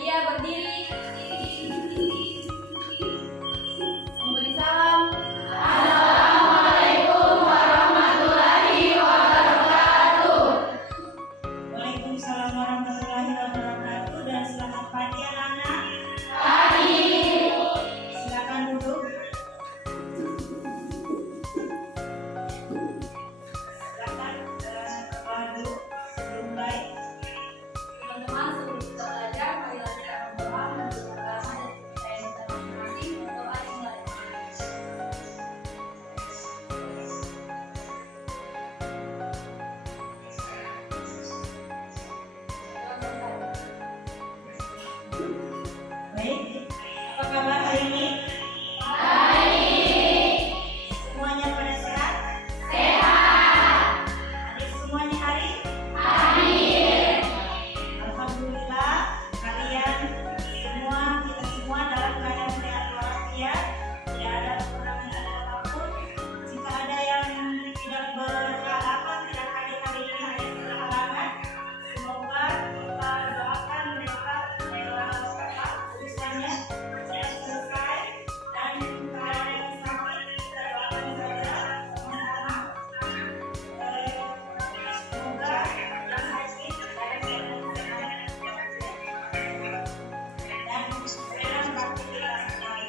Bersedia berdiri. Memberi salam. Assalamualaikum warahmatullahi wabarakatuh. Waalaikumsalam warahmatullahi wabarakatuh dan selamat pagi anak-anak. Pagi. Silakan duduk. Silakan berdoa dulu sebelum mulai. Teman-teman, sebelum kita belajar, marilah kita berdoa menuju agama dan kepercayaan kita masing-masing. Berdoa dimulai. Baik, apa kabar hari ini? Baik. Semuanya pada sehat? Sehat. Adik semuanya hari? Hadir. Alhamdulillah kalian semua, kita semua dalam keadaan sehat walafiat, tidak ada kekurangan apapun. Jika ada yang tidak berhalangan, tidak hadir hari ini, ada yang berhalangan, semoga kita doakan mereka urusannya selesai, dan kalau yang sakit kita doakan saja sama-sama. Semoga yang sakit dalam keadaan sehat dan segera beraktivitas kembali.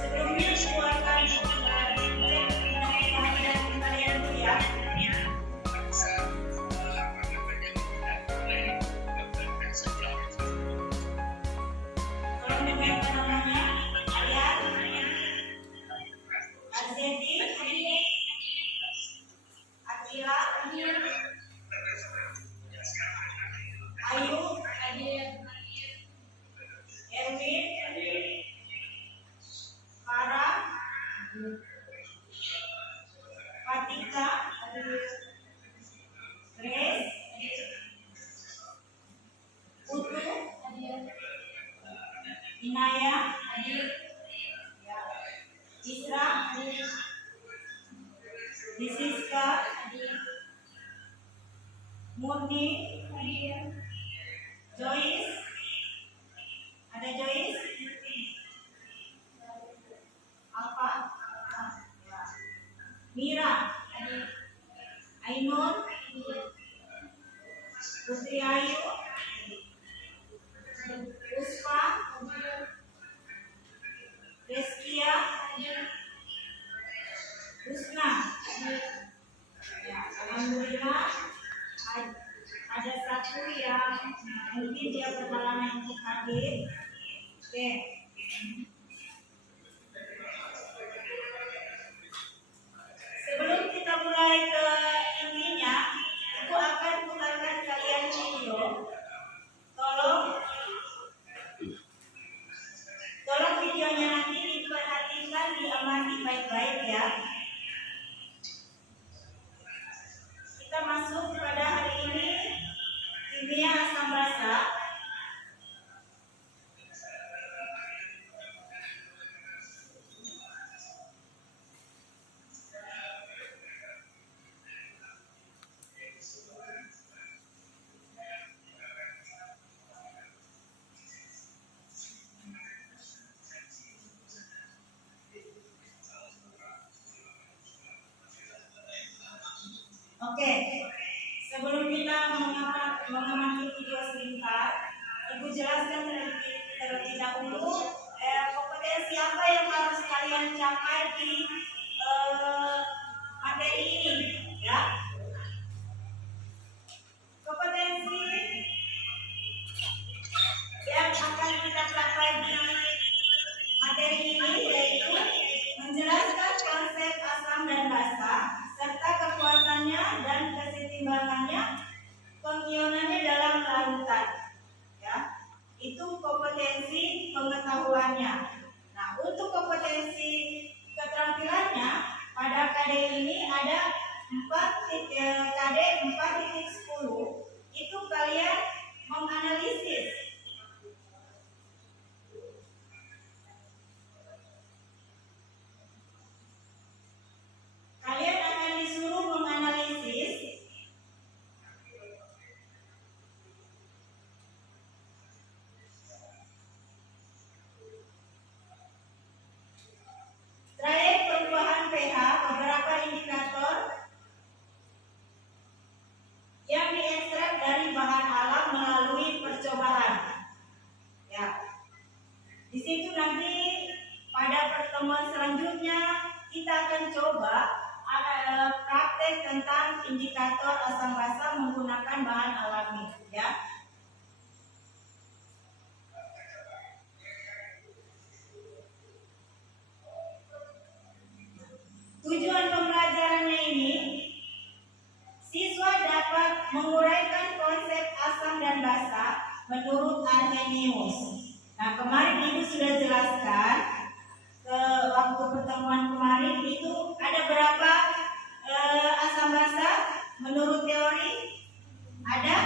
Sebelumnya keluarkan kalian dulu ya. Tolong dengarkan namanya. Aryan, Azeti, Akila, Ayu, Erwin, Farah, Fatika, Grace, Putu, Inaya, Isra, Disiska, Murni, Joyce, ada Joyce, Alfa, Mira, Ainun, Putri Ayu, Puspa, Reskia, Husna. Ya, alhamdulillah ada satu yang mungkin dia berhalangan untuk hadir. Oke. Sebelum kita mulai ke intinya, Ibu akan putarkan kalian video. Tolong videonya nanti diperhatikan, diamati baik-baik ya. Kita masuk pada hari ini kimia asam basa. Oke, sebelum kita mengamati video sebentar, Ibu jelaskan terlebih dahulu kompetensi apa yang harus kalian capai di materi ini, ya. Kompetensi yang akan kita capai di materi ini yaitu menjelaskan konsep asam dan basa serta kekuatannya dan keseimbangannya, pengionannya dalam larutan. Ya, itu kompetensi pengetahuannya. Nah, untuk kompetensi keterampilannya pada KD ini ada 4 KD 4.10. Itu kalian menganalisis coba praktek tentang indikator asam basa menggunakan bahan alami, ya. Tujuan pembelajarannya ini, siswa dapat menguraikan konsep asam dan basa menurut Arrhenius. Nah, kemarin Ibu sudah jelaskan ke waktu pertemuan kemarin itu ada berapa asam basa menurut teori? Ada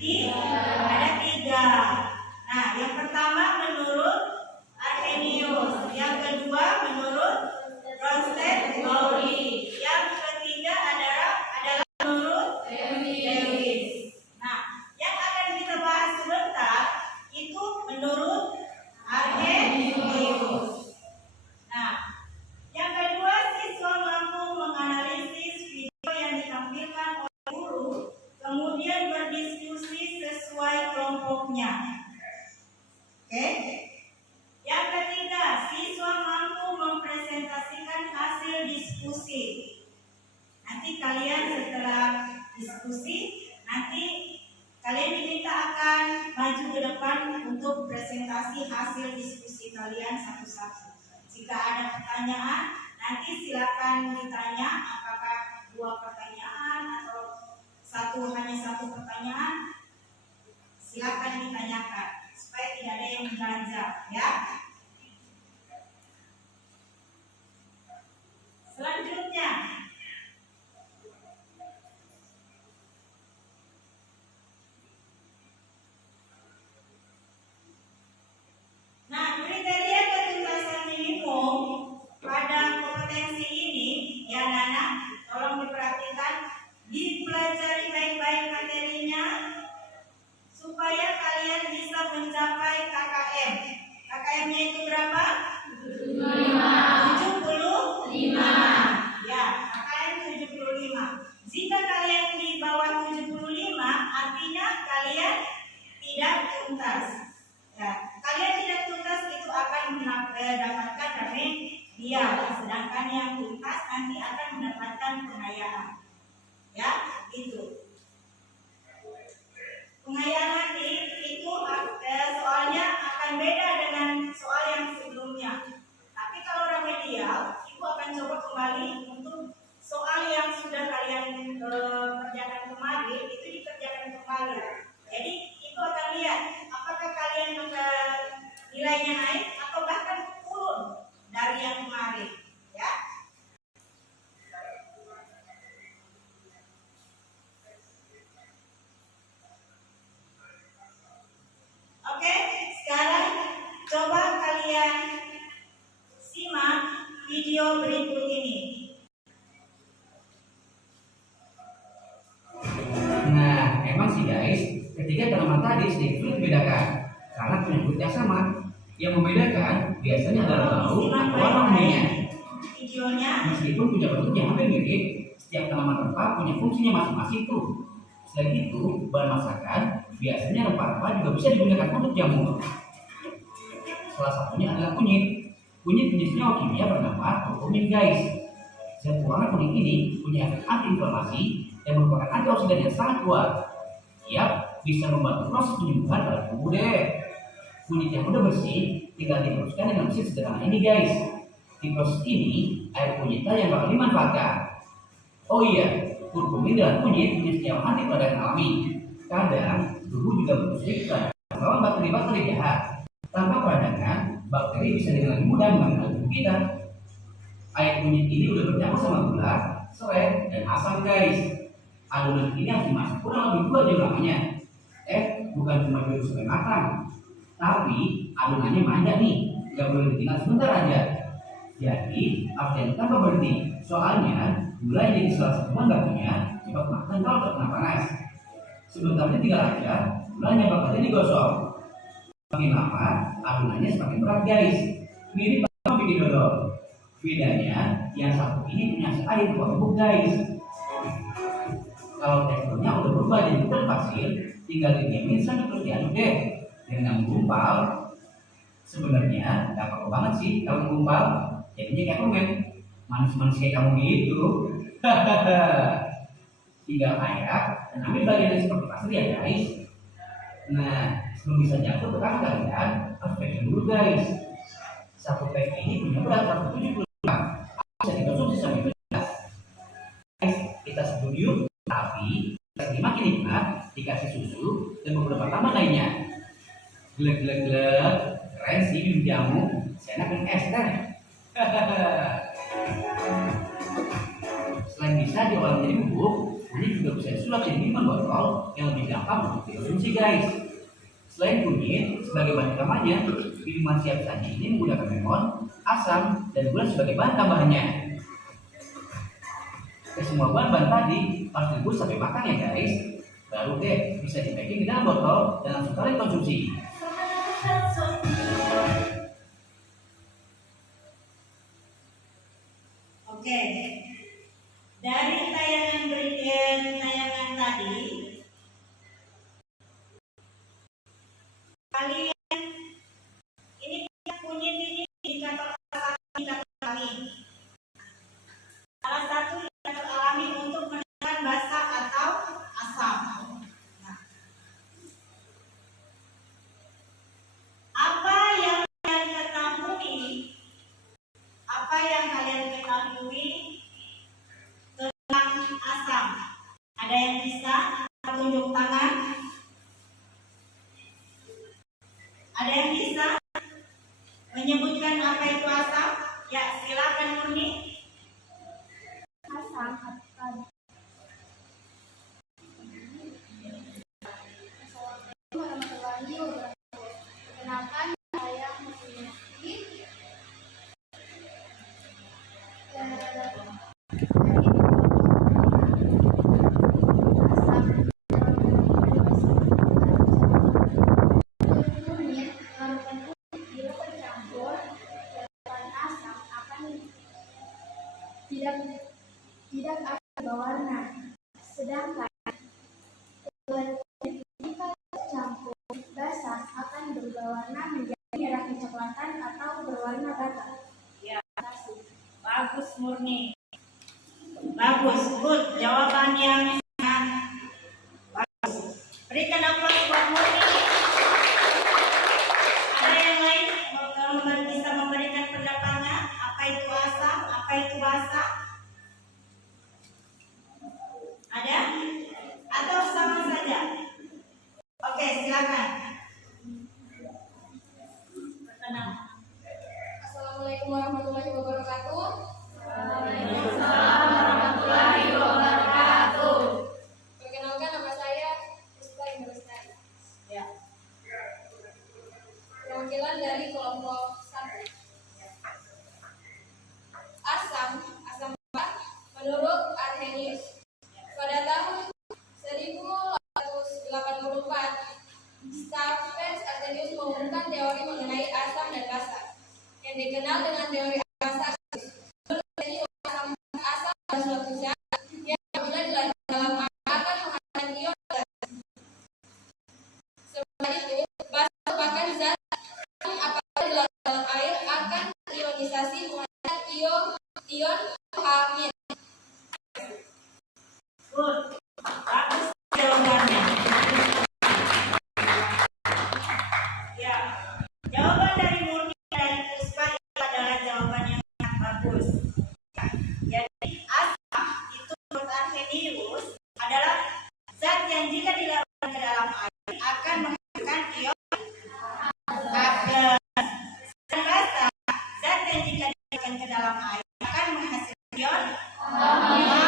tiga. Nah, yang pertama menurut Arrhenius, yang kedua menurut Bronsted-Lowry, yang ketiga adalah menurut Lewis. Nah, yang akan kita bahas sebentar itu menurut Arrhenius. Nah, yang kedua, siswa mampu menganalisis video yang ditampilkan oleh guru, kemudian berdiskusi sesuai kelompoknya. Oke? Yang ketiga, siswa mampu mempresentasikan hasil diskusi. Nanti kalian setelah diskusi, nanti kalian diminta akan maju ke depan untuk presentasi hasil diskusi kalian satu-satu. Jika ada pertanyaan, nanti silakan ditanya, apakah 2 pertanyaan atau hanya satu pertanyaan, silakan ditanyakan supaya tidak ada yang mengganjal, ya. Selanjutnya, nah, kriteria ketuntasan minimum pada kompetensi ini, ya Nana, tolong diperhatikan, dipelajari baik-baik materinya supaya kalian bisa mencapai KKM. KKM-nya itu berapa? 75. Ya, KKM 75. Jika kalian di bawah 75, artinya kalian tidak tuntas. Ya, kalian tidak tuntas itu akan mendapatkan remedial, sedangkan yang tuntas nanti akan mendapatkan pengayaan. Ya, itu. Pengayaan nanti itu soalnya akan beda dengan soal yang sebelumnya. Tapi kalau remedial, Ibu akan coba kembali untuk soal yang sudah kalian kerjakan kemarin itu dikerjakan kembali. Jadi Ibu akan lihat apakah kalian nilainya naik atau bahkan turun dari yang kemarin, ya. Oke, sekarang coba kalian simak video berikut ini. Nah, emang sih guys, ketiga tanaman tadi sedikit sulit dibedakan karena punya kulit yang sama. Yang membedakan biasanya adalah bau atau warna ungunya. Videonya. Meskipun punya bentuk yang hampir mirip, setiap tanaman rempah punya fungsinya masing-masing tuh. Selain itu, bahan masakan biasanya rempah-rempah juga bisa digunakan untuk jamu. Salah satunya adalah kunyit. Kunyit punya senyawa kimia bernama kurkumin guys. Zat berwarna kuning ini punya efek antiinflamasi dan merupakan antioksidan yang sangat kuat. Ia bisa membantu proses penyembuhan pada tubuh deh. Kunyit yang udah bersih tinggal dihaluskan dengan mesin sederhana ini guys. Di proses ini air kunyitnya yang bakal dimanfaatkan. Oh iya, kurkumin dan kunyit punya senyawa anti peradangan alami. Kadang tubuh juga berusaha terhadap melawan bakteri-bakteri jahat. Tanpa peradangan, bakteri bisa dengan lebih mudah mengenal tubuh kita. Air kunyit ini udah bercampur sama gula, serai, dan asam guys. Adonan ini harus dimasak kurang lebih 2 jam lamanya. Bukan cuma dulu sampai matang, tapi adonannya manja nih, nggak boleh ditinggal sebentar aja. Jadi harus jangan tanpa berhenti, soalnya gula yang jadi salah satu bahan bakunya cepat matang kalau terkena panas. Sebentarnya tinggal aja, gulanya bakal jadi gosong. Semakin lama, adonannya semakin berat guys. Mirip sama bikin dodol. Bedanya, yang satu ini punya air buat bubuk guys. Kalau teksturnya udah berubah jadi bukan pasir, tinggal didiemin sampai terus diaduk deh. Dengan menggumpal, sebenarnya nggak apa-apa banget sih kalau menggumpal, jadinya kayak permen. manis-manis kayak kamu gitu. Tinggal ayak dan ambil bagian yang seperti pasir ya guys. Nah, sebelum bisa jatuh pertama kalian harus packing dulu guys. Satu pack ini punya berat 170 gram. Bisa dikonsumsi sampai 17. Guys, kita setuju, tapi makin nikmat dikasih susu dan beberapa tambahan lainnya. Glek, keren sih minum jamu. Saya enak es teh. Selain bisa diolah menjadi bubuk, ini juga bisa disulap jadi minuman botol yang lebih gampang untuk dikonsumsi guys. Selain kunyit sebagai bahan utamanya, minuman siap saji ini menggunakan lemon, asam, dan gula sebagai bahan tambahannya. Semua bahan-bahan tadi harus direbus sampai matang ya guys. Baru deh bisa di packing di dalam botol dan langsung kalian konsumsi. Oke, dari tayangan tadi, kalian ini kunyit ini indikator alami. Salah satu indikator alami untuk menentukan basa atau asam. Nah, apa yang kalian ketahui? Apa yang kalian ketahui tentang asam? Ada yang bisa tunjuk tangan? Ada yang bisa menyebutkan apa itu asam? Ya, silakan Murni. Asam warahmatullahi wabarakatuh. Perkenalkan, saya memiliki tidak akan berwarna, sedangkan jika tercampur basah akan berubah warna menjadi merah kecoklatan atau berwarna bata. Ya, bagus Murni. Bagus, good. Jawaban yang sangat bagus. Berikan aplaus buat Murni. Ada yang lain bisa memberikan pendapatnya? Apa itu asam? Apa itu basa? Ada? Atau sama saja? Oke, silakan. Assalamualaikum warahmatullahi wabarakatuh. Waalaikumsalam warahmatullahi wabarakatuh. Perkenalkan, nama saya Puspa Indrostari. Ya. Perwakilan dari kelompok 1. Asam menurut Arrhenius pada tahun 1884, Stephen Arrhenius mengumumkan teori mengenai asam dan basa yang dikenal dengan teori basa. Asam adalah suatu zat yang apabila dilarut dalam air akan menghasilkan ion gas. Sementara itu, basa merupakan zat yang apabila dilarut dalam air akan ionisasi menghasilkan ion H-. Good. Bagus jawabannya. Ya, jawaban dari Murni dan Puspa itu adalah jawaban yang sangat bagus. Jadi asam itu menurut Arrhenius adalah zat yang jika dilarutkan ke dalam air akan menghasilkan ion H+. Dan basa, zat yang jika dilarutkan ke dalam air akan menghasilkan ion H-.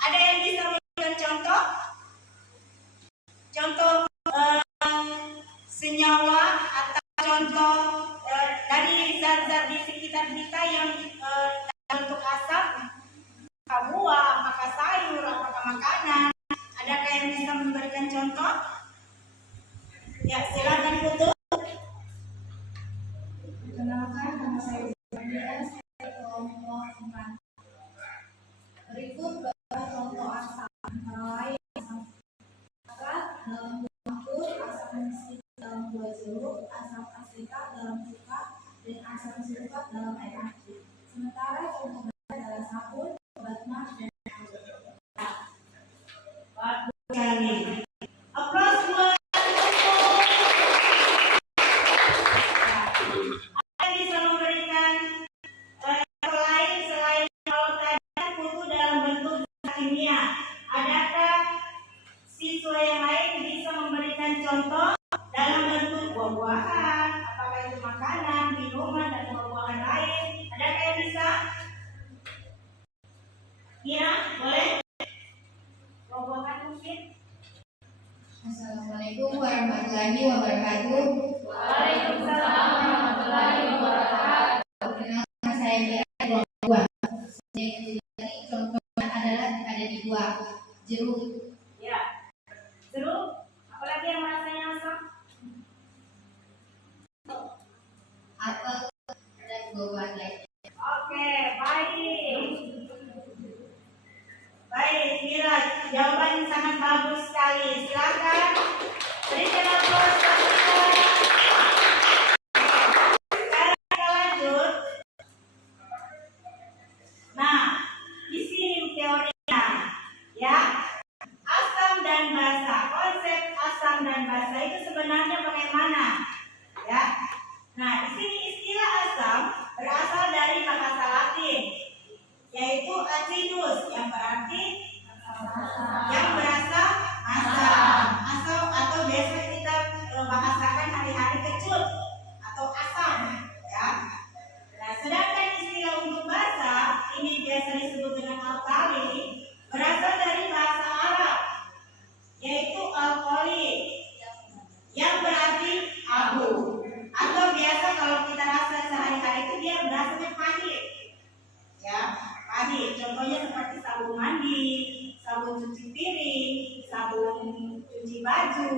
Ada yang bisa Assalamualaikum warahmatullahi wabarakatuh. Waalaikumsalam warahmatullahi wabarakatuh. Perkenalkan saya Mira dari dua. Contohnya adalah ada di dua. Jeruk, Ya. Jeruk, apalagi yang rasanya asam? apel, dan buah lainnya. Oke, baik. Baik, Mira, jawaban sangat bagus sekali. Silakan berikan aplaus buat Mira. Sekarang kita lanjut. Nah, di sini teorinya, ya. Asam dan basa. Konsep asam dan basa itu sebenarnya bagaimana? Ya. Nah, di sini istilah asam berasal dari bahasa Latin, yaitu acidus, yang berarti yang berasa asam, atau biasa kita bahasakan hari-hari kecut atau asam, ya. Nah, sedangkan istilah untuk basa ini biasa disebut dengan alkali, berasal dari bahasa Arab, yaitu alkoholi, yang berarti abu, atau biasa kalau kita rasa sehari-hari itu dia berasanya pahit, ya, pahit. Contohnya seperti sabun mandi, sabun cuci piring, sabun cuci baju,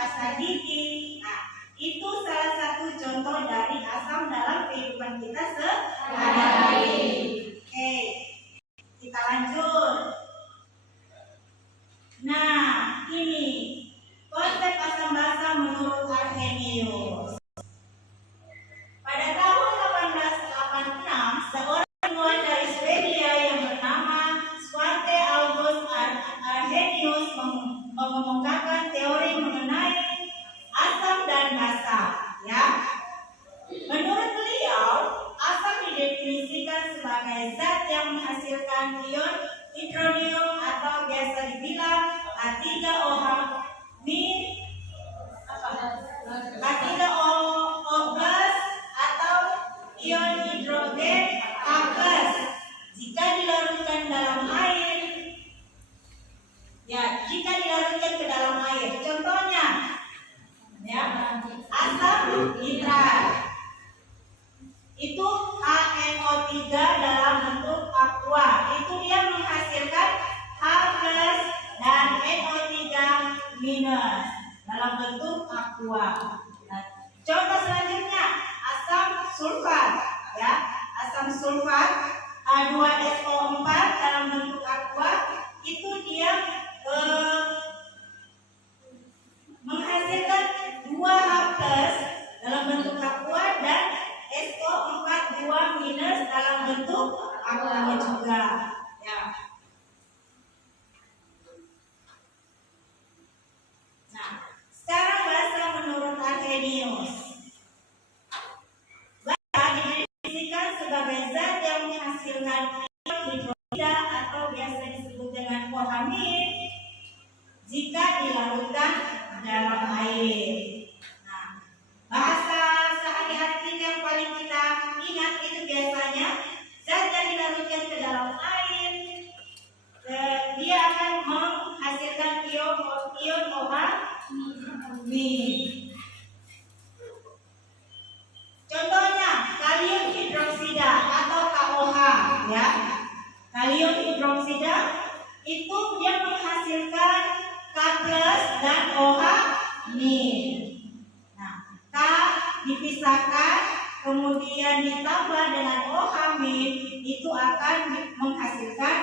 pasta gigi. Nah, itu salah satu contoh dari asam dalam kehidupan kita sehari-hari. Oke, kita lanjut. Nah, ini konsep asam basa menurut Arrhenius. Pada tahun 1886, seorang ilmuwan dari Swedia yang bernama Svante August Arrhenius mengemukakan teori mengenai asam dan basa. Ya, menurut beliau, asam didefinisikan sebagai zat yang menghasilkan ion hidronium atau biasa dibilang H3OH H3O+ atau ion hidrogen H+. Jika dilarutkan dalam air, ya, jika dilarutkan ke dalam air, contohnya, ya, asam nitrat itu HNO3 dalam bentuk aqua, itu dia menghasilkan H+ dan NO3- dalam bentuk aqua. Nah, contoh selanjutnya asam sulfat, ya, asam sulfat H2SO4 dalam bentuk aqua, itu dia menghasilkan 2H+ dalam bentuk aqua dan SO4 2- dalam bentuk aqua juga, ya. Nah, sekarang basa menurut Arrhenius. Basa didefinisikan sebagai zat yang menghasilkan ion hidroksida atau biasa disebut dengan kohamid jika dilarutkan dalam air. Nah, bahasa sehari-hari kita yang paling kita ingat itu biasanya zat yang dilarutkan ke dalam air, dia akan menghasilkan ion OH-. Contohnya kalium hidroksida atau KOH, ya. Kalium hidroksida itu dia menghasilkan K+ dan OH-. Nah, K dipisahkan kemudian ditambah dengan OH- itu akan menghasilkan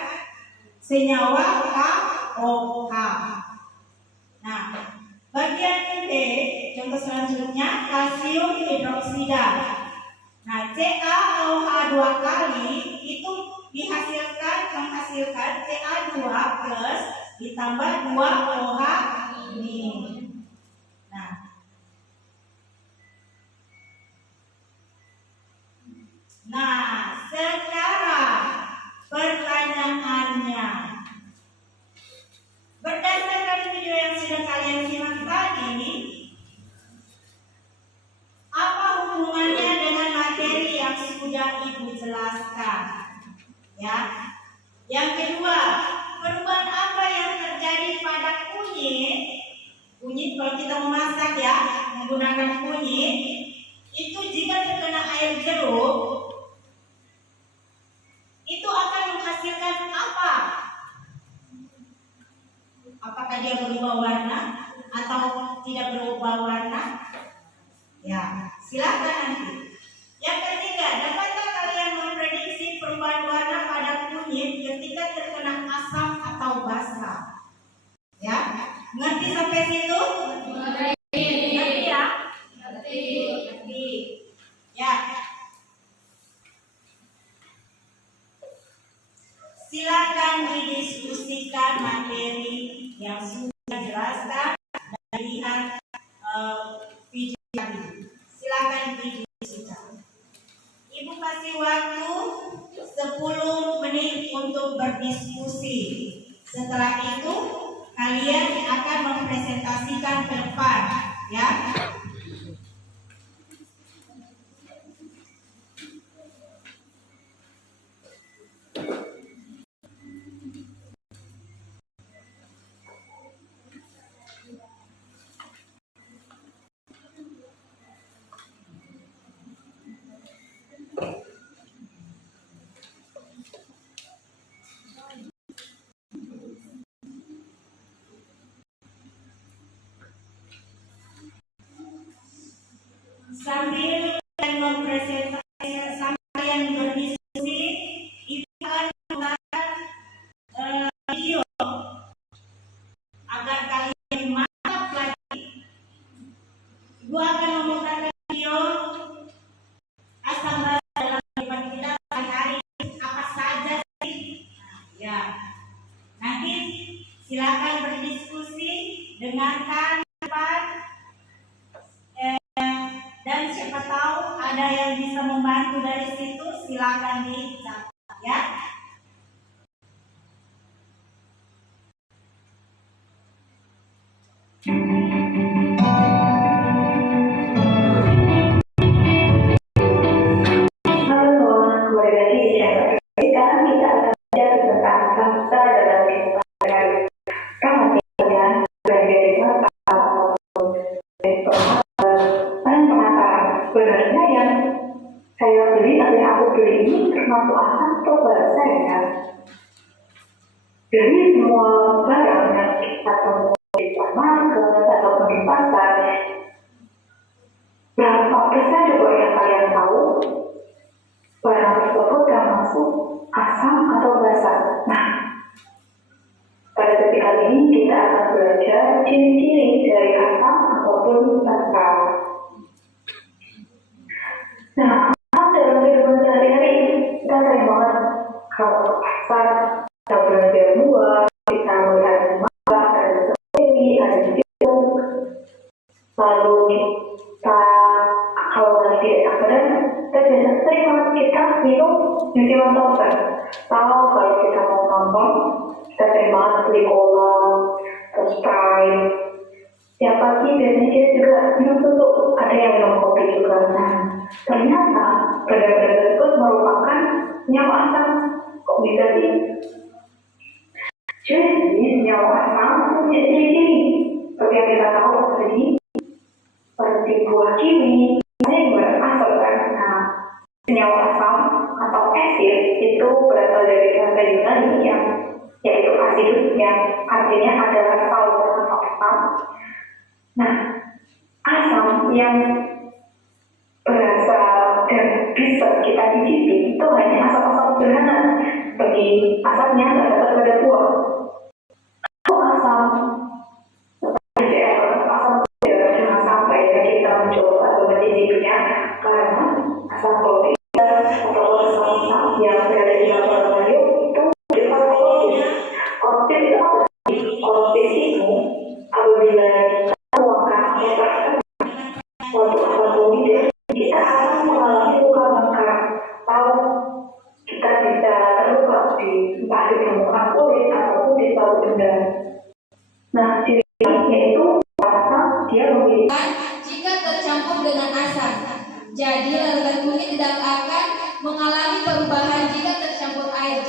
senyawa KOH. Nah, bagian B, contoh selanjutnya kalsium hidroksida. Nah, CaOH 2 kali itu menghasilkan Ca2+ ditambah 2 OH-. Nah, sekarang pertanyaannya, berdasarkan video yang sudah kalian simak tadi, apa hubungannya dengan materi yang sudah Ibu jelaskan? Ya. Yang kedua, perubahan apa yang terjadi pada kunyit? Kunyit kalau kita memasak ya, menggunakan kunyit, itu jika terkena air jeruk, itu akan menghasilkan apa? Apakah dia berubah warna atau tidak berubah warna? Ya, silakan nanti. Yang ketiga, dapatkah kalian memprediksi perubahan warna pada kunyit ketika terkena asam atau basah? Ya, ngerti sampai situ? Ngerti ya? Ngerti. Ya. Silakan didiskusikan materi yang sudah jelaskan dan lihat video tadi. Silakan didiskusikan. Ibu kasih waktu 10 menit untuk berdiskusi. Setelah itu kalian akan mempresentasikan ke depan, ya. Sambil mempresentasikan, sambil berdiskusi, ibu akan menggunakan video agar kalian mantap lagi. Ibu akan memutarkan video asam basah dalam kehidupan kita sehari-hari apa saja sih? Ya, nanti silakan berdiskusi, dengarkan dan siapa tahu ada yang bisa membantu dari situ, silakan dicatat ya. Halo, kembali lagi di channel. Sekarang kita akan belajar tentang kata dalam kehidupan sehari-hari. Ramai ya, dari kata ataupun sebenarnya yang saya beli atau yang aku beli ini termasuk asam atau basa ya. Jadi semua barang yang kita temui di supermarket ataupun di pasar, berapa persen coba yang kalian tahu barang tersebut termasuk asam atau basa? Nah, pada detik kali ini kita akan belajar ciri-ciri dari asam ataupun basa. Nah, dalam kehidupan sehari-hari kita sering banget kalau ke pasar, kita belanja buah, kita melihat mangga, ada strawberry, ada jeruk, lalu kita kalau lagi tidak enak kita biasa sering banget kita minum beauty wantosan. Atau kalau kita mau nonton, kita sering banget beli cola, terus Sprite. Tiap pagi biasanya kita juga minum susu, ada yang minum kopi juga. Nah, ternyata benda-benda tersebut merupakan senyawa asam. Kok bisa sih? Jadi senyawa asam punya ciri-ciri seperti yang kita tahu tadi, seperti buah kiwi, ini juga asam kan. Nah, senyawa asam atau acid itu berasal dari bahasa Yunani yang yaitu acidus, yang artinya adalah salt atau asam. Nah, asam yang berasal dan bisa kita cicipi itu hanya asam-asam sederhana, seperti asam yang terdapat pada buah. Kalau asam seperti asam jangan sampai kita mencoba atau mencicipinya, karena asam protein atau asam yang berada di dalam laboratorium itu bersifat korosif. Korosif itu apa sih? Korosif itu apabila waktu asam protein kita akan mengalami luka bakar atau kita bisa terluka entah di permukaan kulit ataupun di suatu benda. Nah, cirinya itu asam dia memiliki jika tercampur dengan asam. Jadi larutan kunyit tidak akan mengalami perubahan jika tercampur air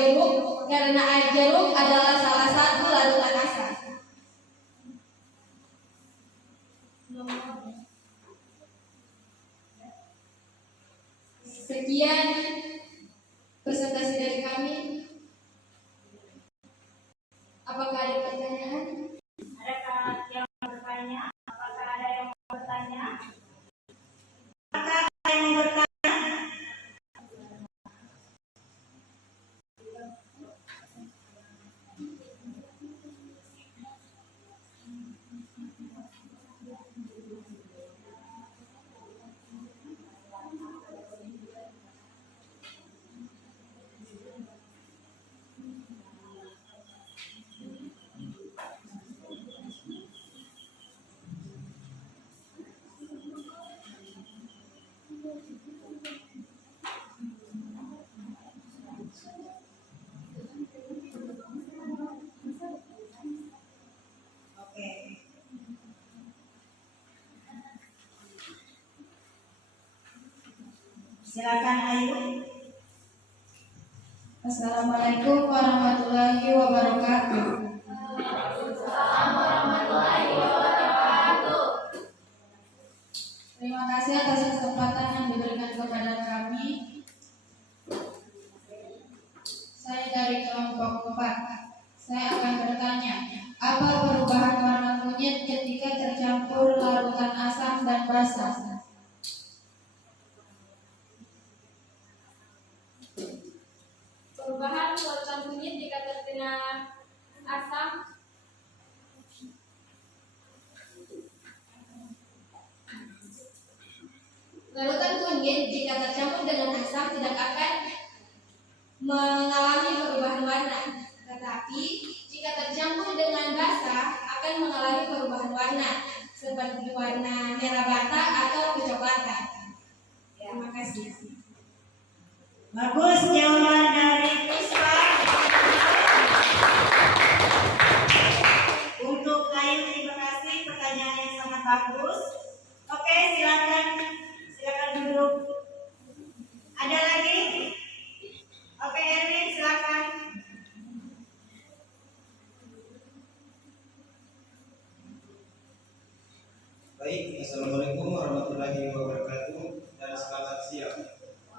Silakan Ayu. Assalamualaikum warahmatullahi wabarakatuh. Terima kasih atas kesempatan yang diberikan kepada kami. Saya dari kelompok 4. Saya akan bertanya, apa perubahan warna kunyit ketika tercampur larutan asam dan basa? Perubahan larutan kunyit jika terkena asam. Larutan kunyit jika tercampur dengan asam tidak akan mengalami perubahan warna, tetapi jika tercampur dengan basa akan mengalami perubahan warna seperti warna merah bata atau kecoklatan. Terima kasih. Bagus jawaban dari Puspa. Untuk Ayu terima kasih, pertanyaan yang sangat bagus. Oke, silakan duduk. Ada lagi? Oke, Erwin silakan. Baik, Assalamualaikum warahmatullahi wabarakatuh dan selamat siang.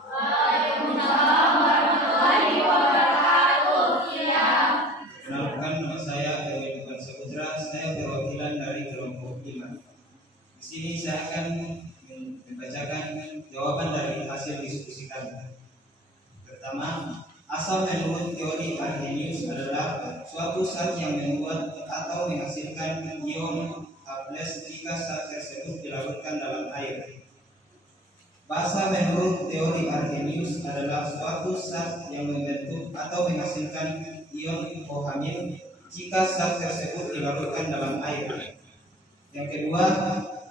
Waalaikumsalam warahmatullahi wabarakatuh. Siang. Perkenalkan, nama saya Erwin Bukan Saputra, saya perwakilan dari kelompok 5. Di sini saya akan membacakan jawaban dari hasil diskusi kami. Pertama, asam menurut teori Arrhenius adalah suatu zat yang membuat atau menghasilkan ion H+ jika zat tersebut dilarutkan dalam air. Basa menurut teori Arrhenius adalah suatu zat yang membentuk atau menghasilkan ion OH- jika zat tersebut dilarutkan dalam air. Yang kedua,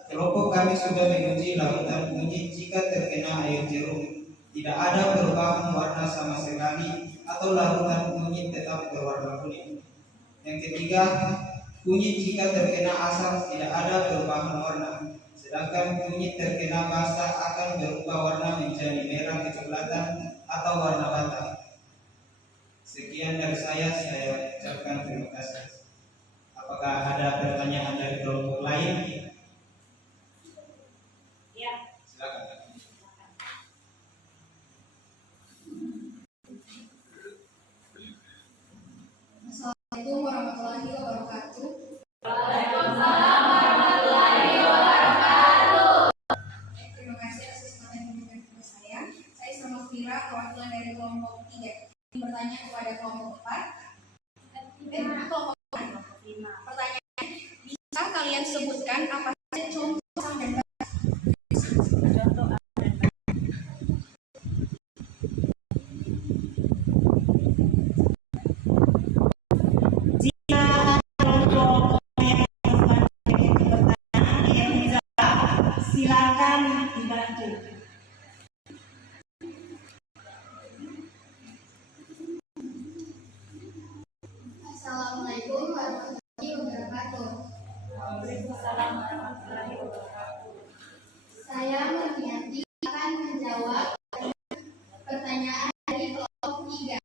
kelompok kami sudah menguji larutan kunyit jika terkena air jeruk. Tidak ada perubahan warna sama sekali atau larutan kunyit tetap berwarna kuning. Yang ketiga, kunyit jika terkena asam tidak ada perubahan warna, sedangkan kunyit terkena basa akan berubah warna menjadi merah kecoklatan atau warna bata. Sekian dari saya ucapkan terima kasih. Apakah ada pertanyaan dari kelompok lain? Ya. Silakan. Assalamualaikum warahmatullahi wabarakatuh. Waalaikumsalam warahmatullahi wabarakatuh. Terima kasih atas kesempatan yang diberikan kepada saya. Saya sama Fira, perwakilan dari kelompok 3. Bertanya kepada kelompok 4. Kelompok 5. Pertanyaan, bisa kalian sebutkan apa saja contoh asam dan basa? Jika kelompok yang pertanyaan yang bisa silakan dibantu. Assalamualaikum warahmatullahi wabarakatuh. Waalaikumsalam warahmatullahi wabarakatuh. Saya Murniati akan menjawab pertanyaan dari kelompok 3.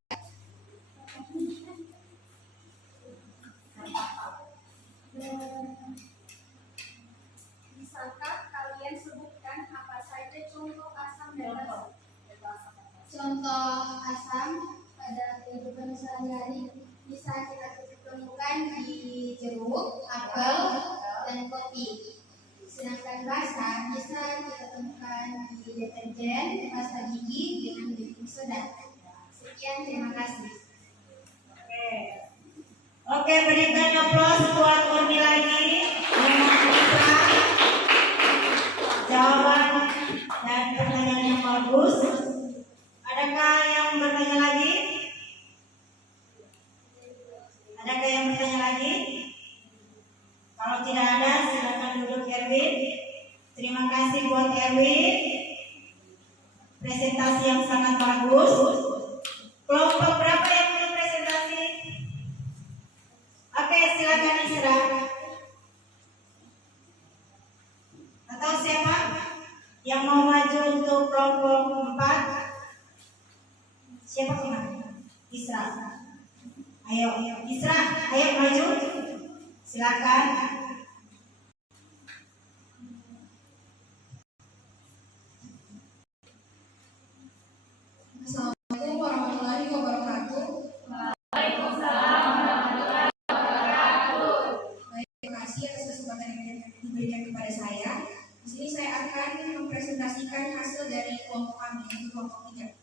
Bisakah kalian sebutkan apa saja contoh asam dan basa? Contoh asam pada kehidupan sehari-hari bisa kita temukan di jeruk, apel, dan kopi. Sedangkan basa bisa kita temukan di deterjen, pasta gigi dengan baking soda. Sekian, terima kasih. Oke, berikan aplaus buat Urni lagi. Jawaban dan pertanyaan yang bagus. Adakah yang bertanya lagi? Adakah yang bertanya lagi? Kalau tidak ada, silakan duduk Erwin. Terima kasih buat Erwin. Presentasi yang sangat bagus. Kelompok berapa yang belum presentasi? Oke, silakan Isra. Atau siapa yang mau maju untuk kelompok 4? Siapa kemana? Isra. Ayo, Isra, ayo maju. Silakan. Assalamualaikum warahmatullahi wabarakatuh. Baik, terima kasih atas kesempatan yang diberikan kepada saya. Di sini saya akan mempresentasikan hasil dari kelompok kami, yaitu kelompok 3.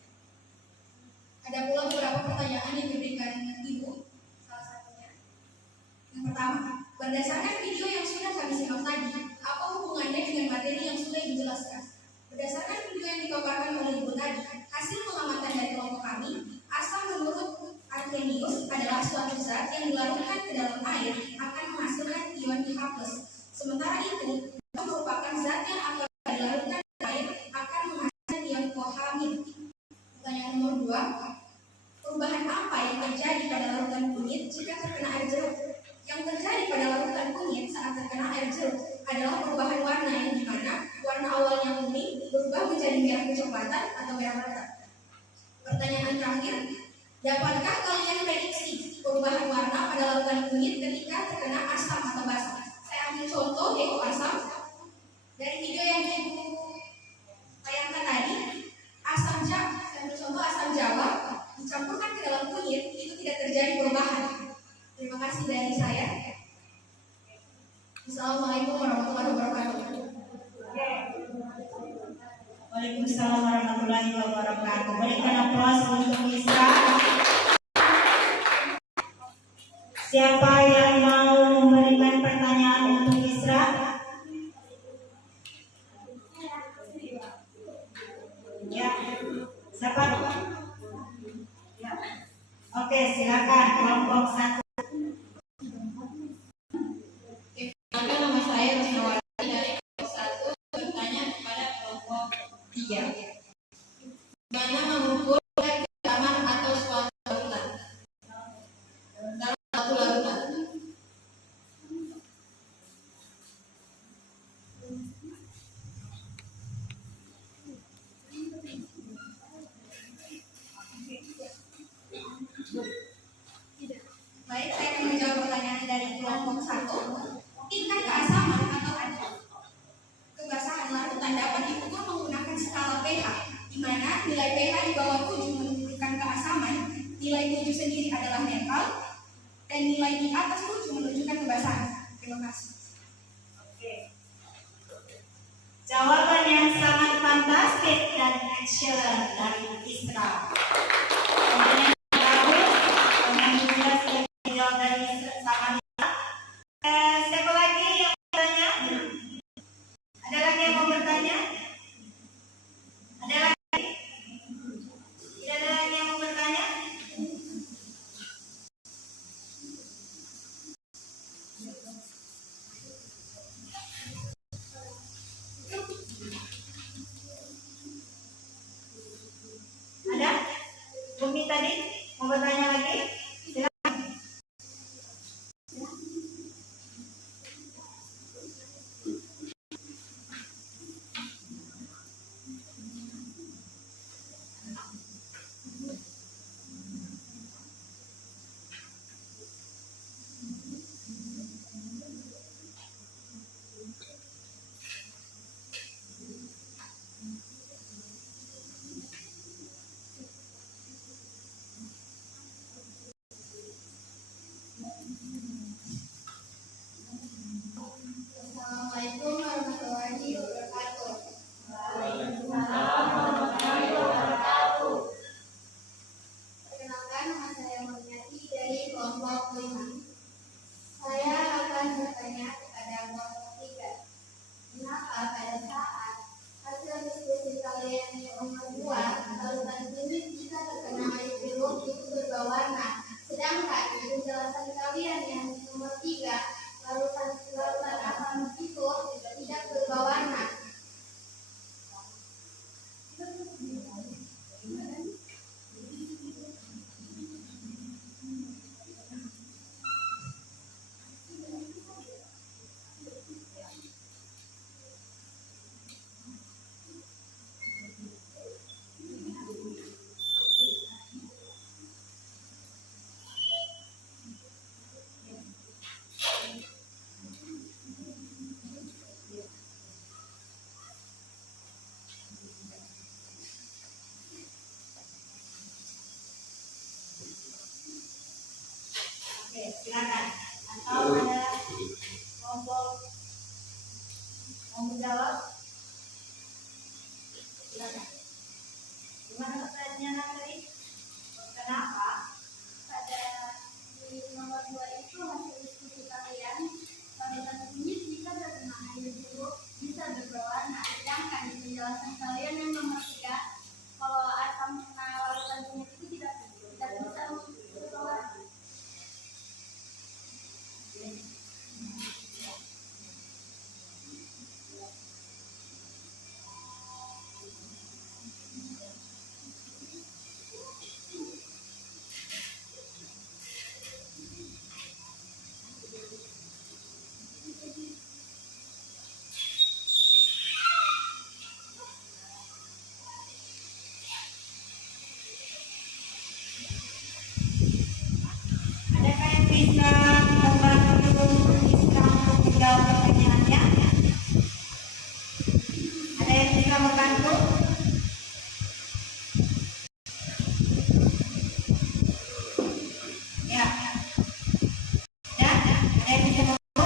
Ada pula beberapa pertanyaan yang diberikan Ibu. Salah satunya, yang pertama, berdasarkan video yang sudah kami simak tadi, apa hubungannya dengan materi yang sudah dijelaskan? Berdasarkan video yang dipaparkan oleh Ibu tadi, hasil pengamatan dari kelompok kami, asam menurut Arrhenius adalah suatu zat yang dilarutkan ke dalam air akan menghasilkan ion H+. Sementara itu, merupakan zat yang apabila dilarutkan ke air akan menghasilkan ion OH-. Pertanyaan nomor 2, perubahan apa yang terjadi pada larutan kunyit jika terkena air jeruk? Yang terjadi pada larutan kunyit saat terkena air jeruk adalah perubahan warna yang dimana warna awalnya kuning berubah menjadi merah kecoklatan atau merah rata. Pertanyaan terakhir, dapatkah kalian prediksi perubahan warna pada larutan kunyit ketika terkena asam atau basa? Saya ambil contoh yaitu asam. Dari video yang Ibu tayangkan tadi, saya ambil contoh asam Jawa dicampurkan ke dalam kunyit, itu tidak terjadi perubahan. Terima kasih dari saya. Assalamualaikum warahmatullahi wabarakatuh. Waalaikumsalam warahmatullahi wabarakatuh. Berikan aplaus untuk Isra. Siapa yang mau memberikan pertanyaan untuk Isra? Ya, siapa? Ya. Oke, silakan kelompok 1. Nama saya Rosnawati dari kelompok 1 bertanya kepada kelompok 3. Bagaimana mengukur kesamaan atau suatu larutan? Dalam satu larutan. Baik, saya akan menjawab pertanyaan dari kelompok 1. Tingkat keasaman atau kebasahan larutan dapat diukur menggunakan skala pH, di mana nilai pH di bawah 7 menunjukkan keasaman, nilai 7 sendiri adalah netral, dan nilai di atas 7 menunjukkan kebasahan. Terima kasih. Oke. Jawaban yang sangat fantastis dan excellent dari Isra. Pertanyaan yang bagus, pertanyaan juga sudah dijawab dari sama. Siapa lagi yang mau bertanya? Ada lagi yang mau bertanya? Ada lagi? Tidak ada lagi yang mau bertanya? Ada? Bumi tadi mau bertanya lagi? silakan. Atau ada kelompok mau menjawab? Silakan. Gimana pertanyaannya tadi? Kenapa? Pada di nomor 2 itu hasil diskusi kalian, larutan kunyit jika terkena air jeruk bisa berwarna. Sedangkan di penjelasan kalian yang nomor 3, kalau asam kena larutan kunyit itu tidak bisa berwarna. Adakah yang bisa membantu Isra untuk menjawab pertanyaannya? Ada yang bisa membantu? Ya. Ya, ada yang bisa membantu?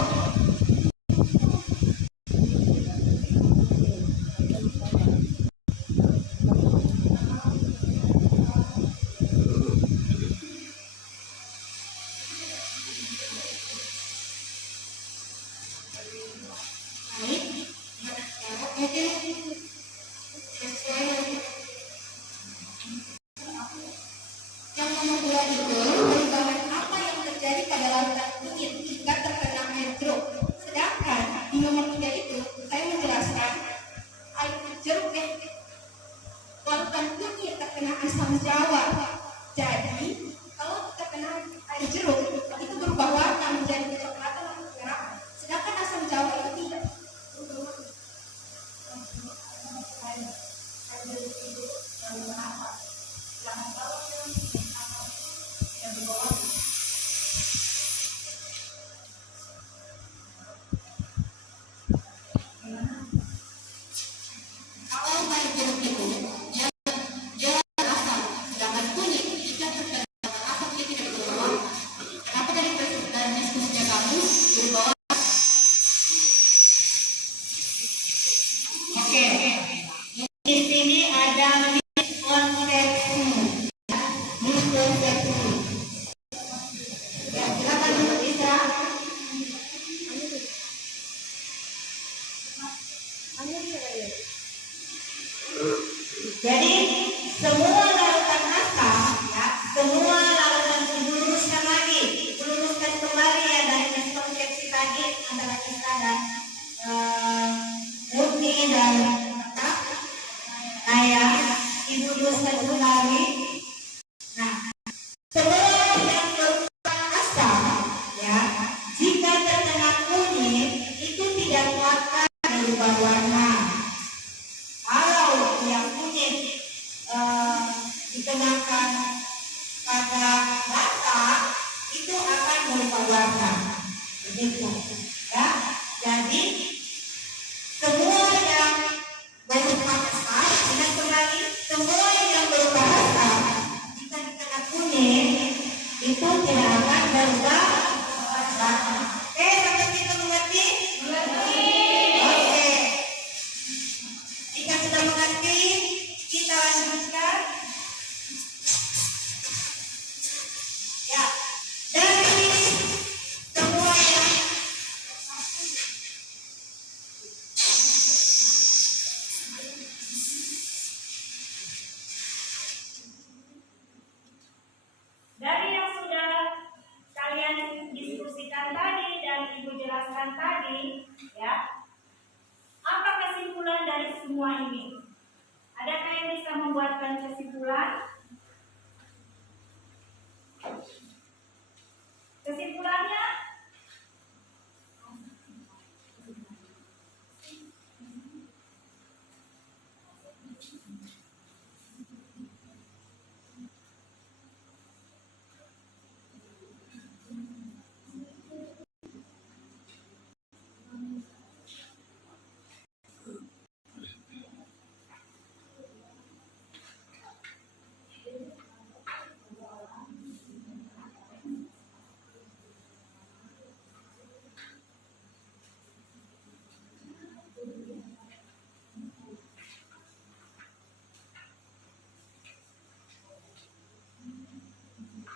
Yang nomor 2 itu perubahan apa yang terjadi pada larutan kunyit jika terkena air jeruk. Sedangkan di nomor 3 itu saya menjelaskan air jeruk larutan kunyit terkena asam jawa. Jadi kalau terkena air jeruk itu berubah warna menjadi kecoklatan atau kemerahan. Sedangkan asam jawa itu tidak berubah warna. Air jeruk itu berubah apa? Jangan tahu yang berubah warna. Kalau air jeruk itu dia asam, sedangkan kunyit jika terkena asam dia tidak berubah warna. Kenapa dari diskusinya kamu berubah warna? Oke. Di sini ada miskonsepsi. Miskonsepsi. Ya, silakan untuk Isra. Jadi semua larutan asam, ya, semua larutan diluruskan lagi, diluruskan kembali ya dari miskonsepsi tadi antara Isra dan Murni dan Naya, ibu luruskan kembali. Nah, semua yang berupa asam, ya, jika terkena kunyit itu tidak akan berubah warna. Kalau yang kunyit dikenakan pada bata itu akan berubah warna, begitu, ya. Jadi semua yang berupa asam, ingat kembali, semua yang berupa asam jika dikena kunyit itu tidak akan berubah warna. Oke, sampai kita mengerti? Oke. Jika sudah mengerti, kita lanjutkan. Ya, dari semua yang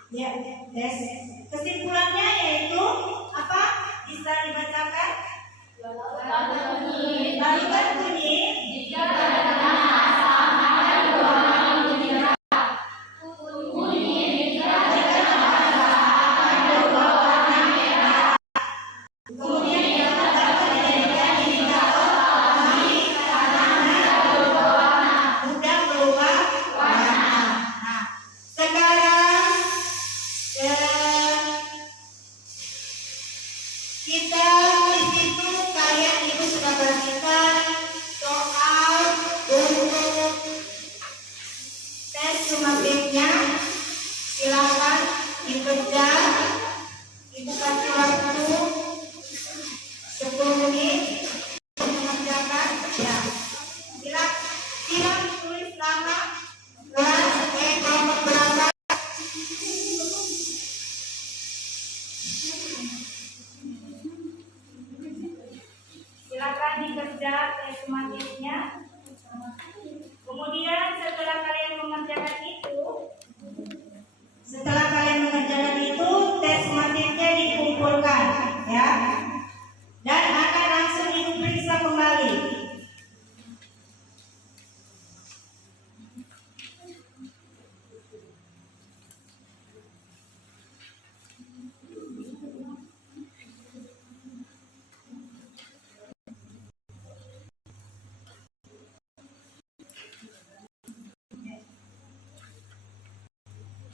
Ya, tes. Kesimpulannya yaitu apa? Bisa dibacakan? Lalukan bunyi. Jika terkena asam ada dua orang yang menyerah. Bunyi jika terkena asam ada dua warna merah. Kemudian yang dapat dijadikan indikator api karena ada dua warna. Sudah berubah warna. Nah, sekarang kita tulis itu kayak ibu sudah perhatikan soal untuk tes sumatifnya. Silakan dikerja, ibu kasih waktu 10 menit untuk mengerjakan. Ya, silakan tulis nama kelas kelompok berapa. Silakan dikerja tes sumatifnya. Kemudian setelah kalian mengerjakan itu, tes sumatifnya dikumpulkan, ya, dan akan langsung ibu periksa kembali.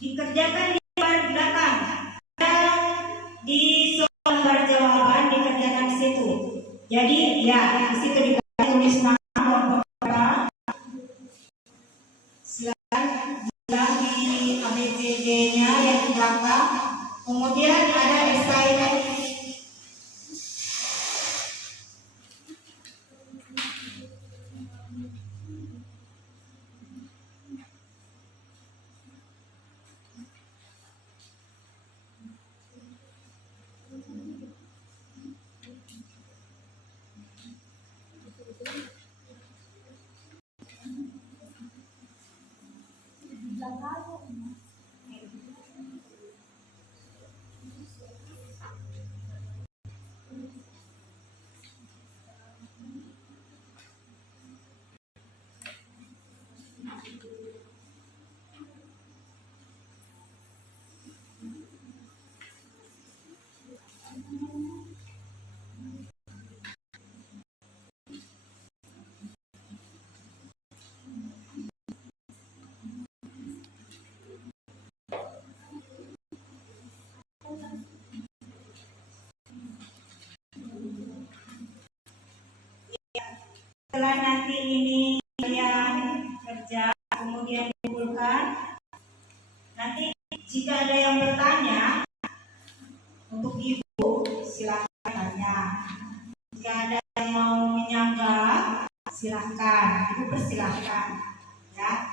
Dikerjakan di lembar belakang dan di soal lembar jawaban dikerjakan di situ. Jadi ya di situ dikasih tulis nama kelompok berapa. Silakan bilang di ABCD-nya yang di belakang. Kemudian ada esai. Setelah nanti ini kalian kerja, kemudian dikumpulkan. Nanti jika ada yang bertanya untuk ibu, silakan tanya. Jika ada yang mau menyanggah, silakan, ibu persilahkan, ya.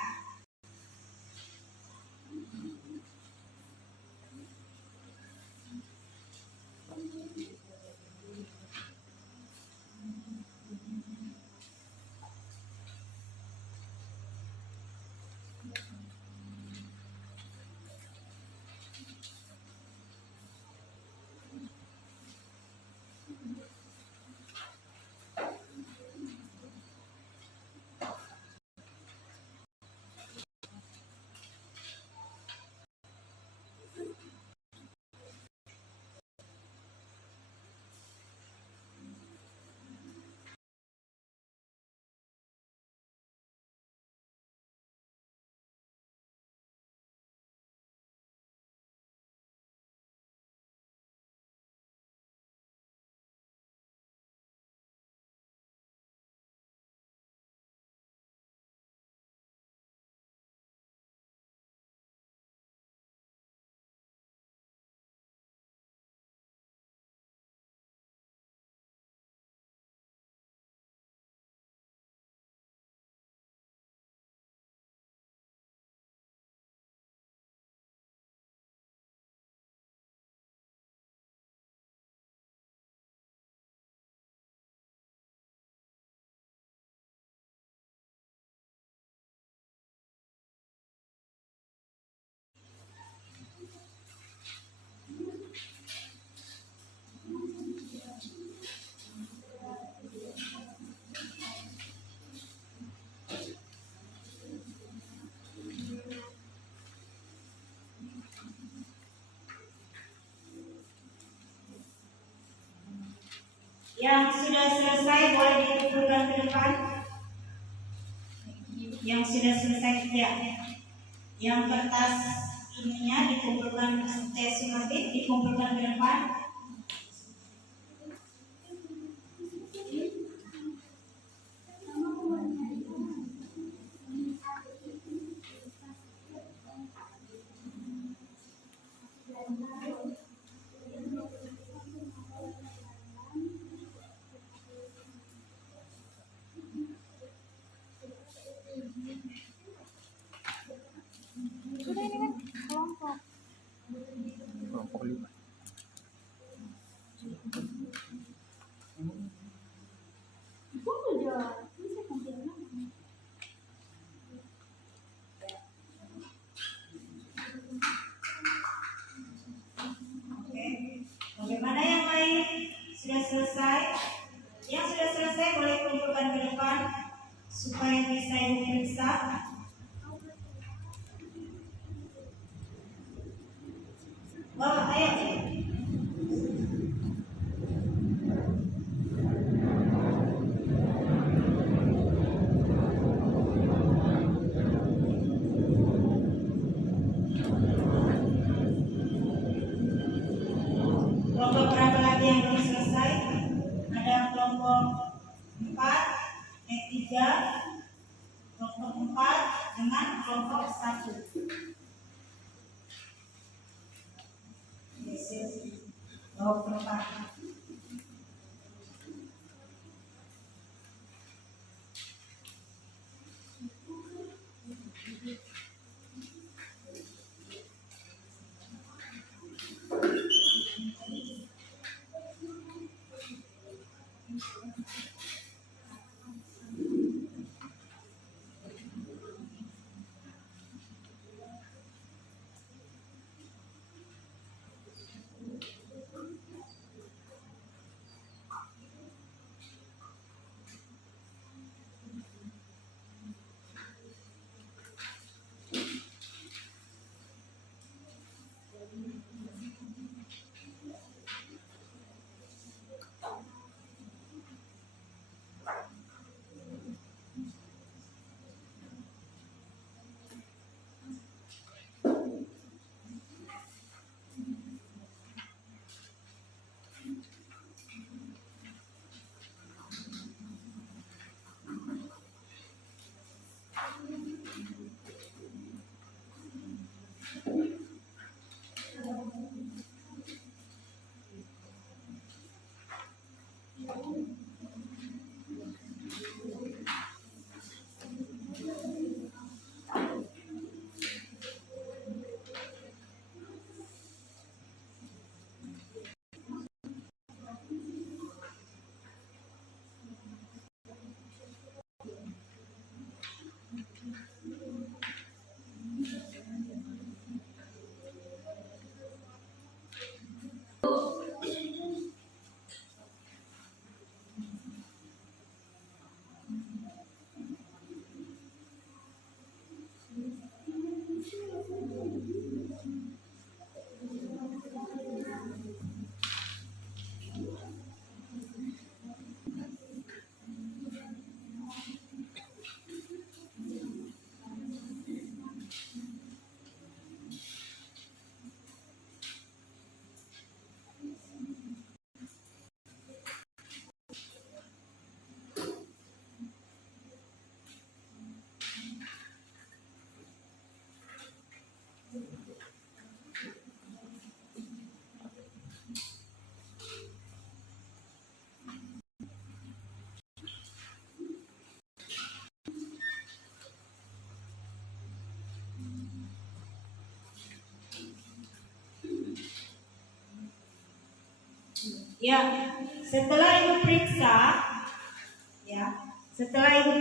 Yang sudah selesai boleh dikumpulkan ke depan. Yang sudah selesai ya. Yang kertas ininya dikumpulkan, sumatif dikumpulkan ke depan. Bagaimana yang lain? Sudah selesai? Yang sudah selesai boleh kumpulkan ke depan supaya bisa Ibu periksa. Bawa, ayo. Kelompok berapa lagi yang belum selesai? Ada kelompok 4, 3, kelompok 4 dengan kelompok 1. Kelompok 4. Ya, setelah Ibu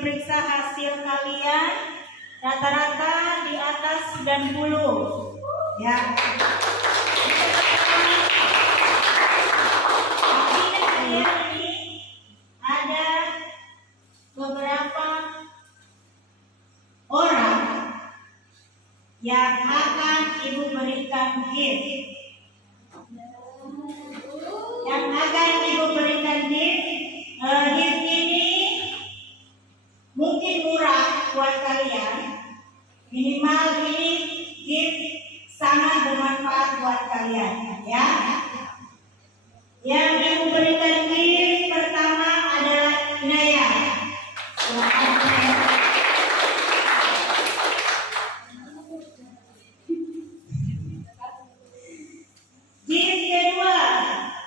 periksa, hasil kalian rata-rata di atas 90, ya. Artinya kalian ini ada beberapa orang yang akan Ibu berikan gift. Yang akan Ibu berikan gift sangat bermanfaat buat kalian, ya. Yang ibu berikan gift pertama adalah Inaya. Silakan Inaya. Gift kedua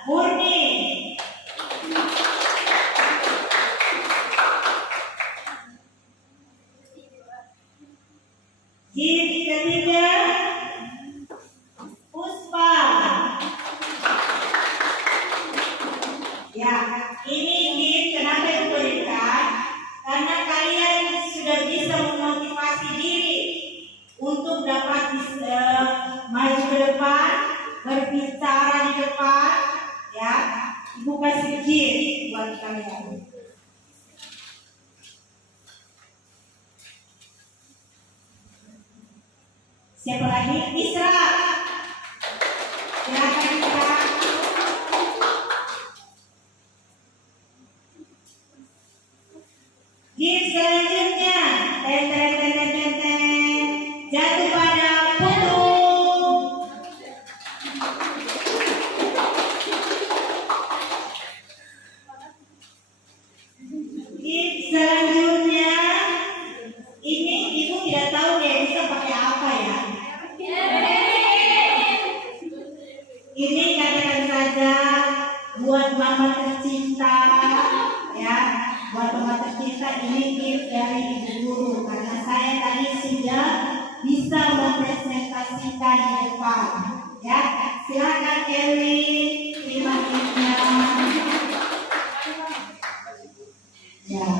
Murni. Gift ketiga Puspa. Ya, ini gift kenapa ibu berikan? Karena kalian sudah bisa memotivasi diri untuk dapat maju ke depan, berbicara di depan, ya. Ibu kasih gift buat kalian. Siapa lagi? Isra. Silakan Isra. Gift selanjutnya, jatuh pada Putu. Gift selanjutnya, ini ibu tidak tahu dia bisa pakai apa ya. Ini katakan saja buat mama tercinta, ya. Buat mama tercinta ini gift dari ibu guru karena saya tadi sudah bisa mempresentasikan di depan, ya. Silakan Kelly, terima giftnya. Ya.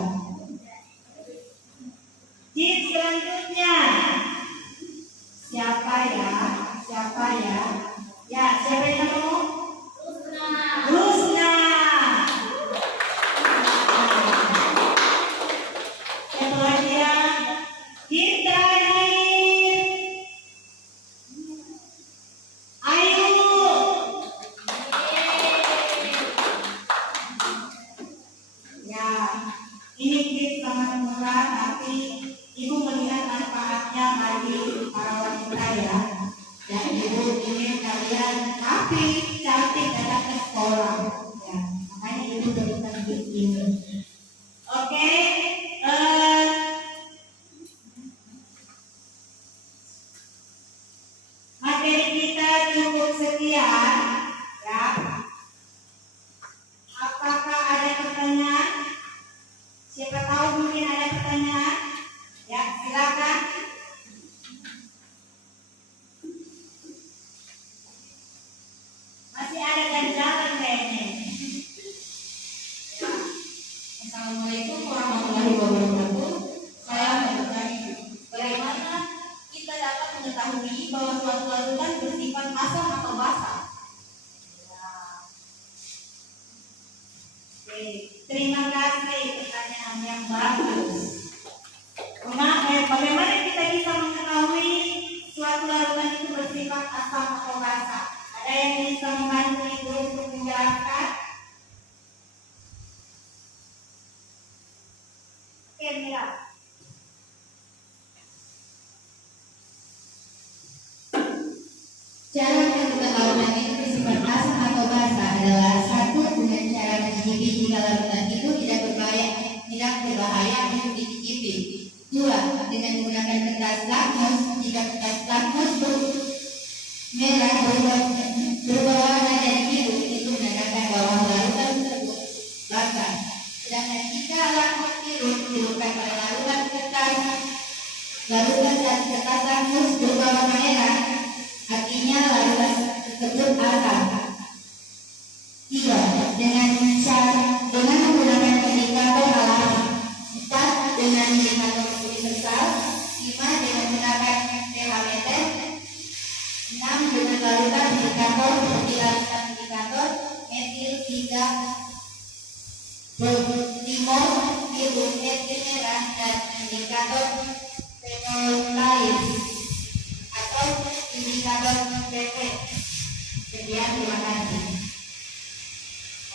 Gift selanjutnya siapa ya? Siapa ya? Ya, siapa yang mau? Rusna. Siapa lagi ya? Gift terakhir Ayu. Ya, ini gift sangat murah tapi ibu melihat manfaatnya bagi para wanita ya. Dan ibu ingin kalian rapi, cantik datang ke sekolah. Ya, makanya ibu berikan gift ini. Oke, materi kita cukup sekian, ya. Apakah ada pertanyaan? Siapa tahu mungkin ada pertanyaan? Ya, silakan. Masih ada ganjalan kayaknya. Ya. Assalamualaikum warahmatullahi wabarakatuh. Saya mau bertanya, bagaimana kita dapat mengetahui bahwa suatu larutan bersifat asam atau basa? Oke, terima kasih pertanyaan yang bagus. Bagaimana kita bisa mengetahui suatu larutan itu bersifat asam atau basa? Ada yang bisa membantu ibu untuk menjelaskan? Oke, Mira. Cara menentukan larutan itu bersifat asam atau basa adalah satu, dengan cara mencicipi jika larutan itu tidak berbahaya untuk dicicipi. Dua, dengan menggunakan kertas lakmus jika kertas lakmus merah berubah warna jadi biru, itu menandakan bahwa larutan tersebut basah. Sedangkan jika lakmus biru diturunkan pada larutan dan kertas lakmus berubah warna merah, artinya larutan tersebut asam. Tiga, dengan menggunakan indikator alami. Empat, dengan indikator universal. Lima, dengan menggunakan pH-meter. 6, dengan larutan indikator seperti larutan indikator metil 3 timor biru metil merah dan indikator fenolais atau indikator PP. Sekian, terima kasih.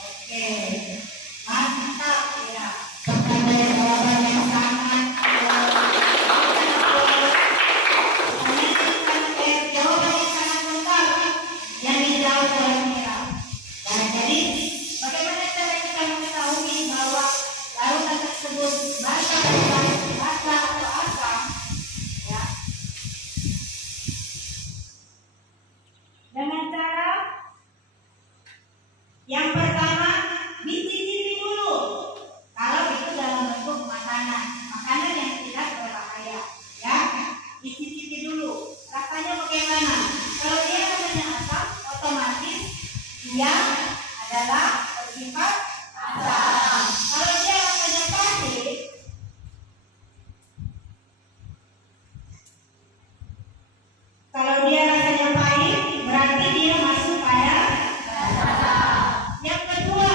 Oke, mantap ya. Pertanyaan jawaban yang sangat Jawabannya yang adalah bersifat asam. Kalau dia rasanya pahit, berarti dia masuk pada asam. Yang kedua,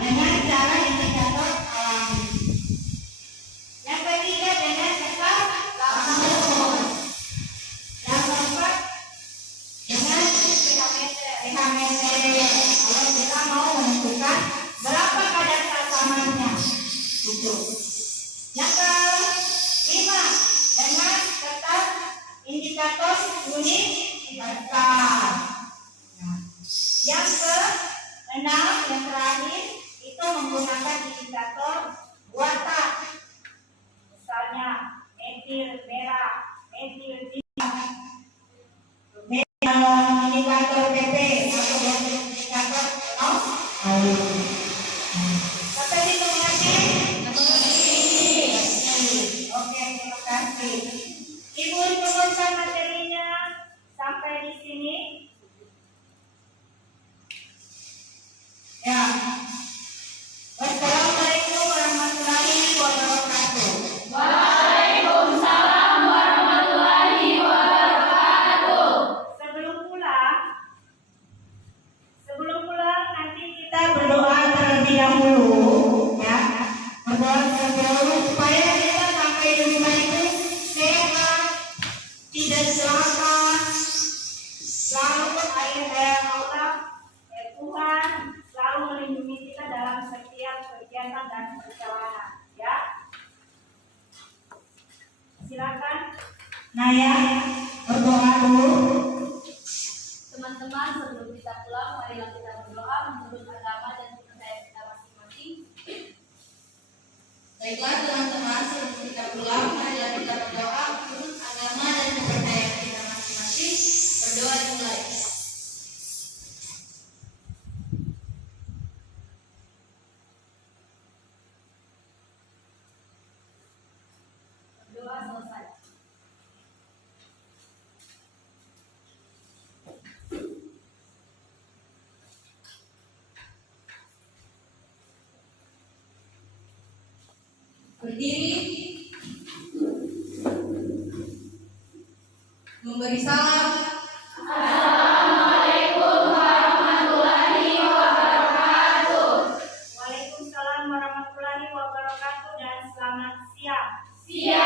dengan cara indikator alami. Yang ketiga, dengan cetak langsung. Yang keempat, dengan pH-meter. Kalau kita mau menentukan berapa kadar keasamannya, gitu. Yang kelima, dengan cetak indikator unit bakar. Nah, yang keenam, yang terakhir itu menggunakan indikator buatan. Misalnya metil merah, metil tidak. Indikator PP atau indikator air. Sampai situ mengerti? Oke, terima kasih. Ibu cukupkan materinya sampai di sini. Ya. Wassalamualaikum warahmatullahi wabarakatuh. Waalaikumsalam warahmatullahi wabarakatuh. Sebelum pulang nanti kita berdoa terlebih dahulu, ya. Berdoa terlebih dahulu supaya kita sampai di rumah itu sehat, tidak celaka, selalu air Allah, Tuhan selalu melindungi kita dalam setiap kegiatan dan perjalanan, ya. Silakan Naya berdoa dulu. Teman-teman, sebelum kita pulang, marilah kita berdoa menurut agama dan kepercayaan kita masing-masing. Baiklah teman-teman, sebelum kita pulang, marilah kita berdoa menurut agama dan kepercayaan kita masing-masing. Berdoa dimulai. Berdoa selesai. Berdiri, memberi salam. Assalamualaikum warahmatullahi wabarakatuh. Waalaikumsalam warahmatullahi wabarakatuh dan selamat siang. Siap.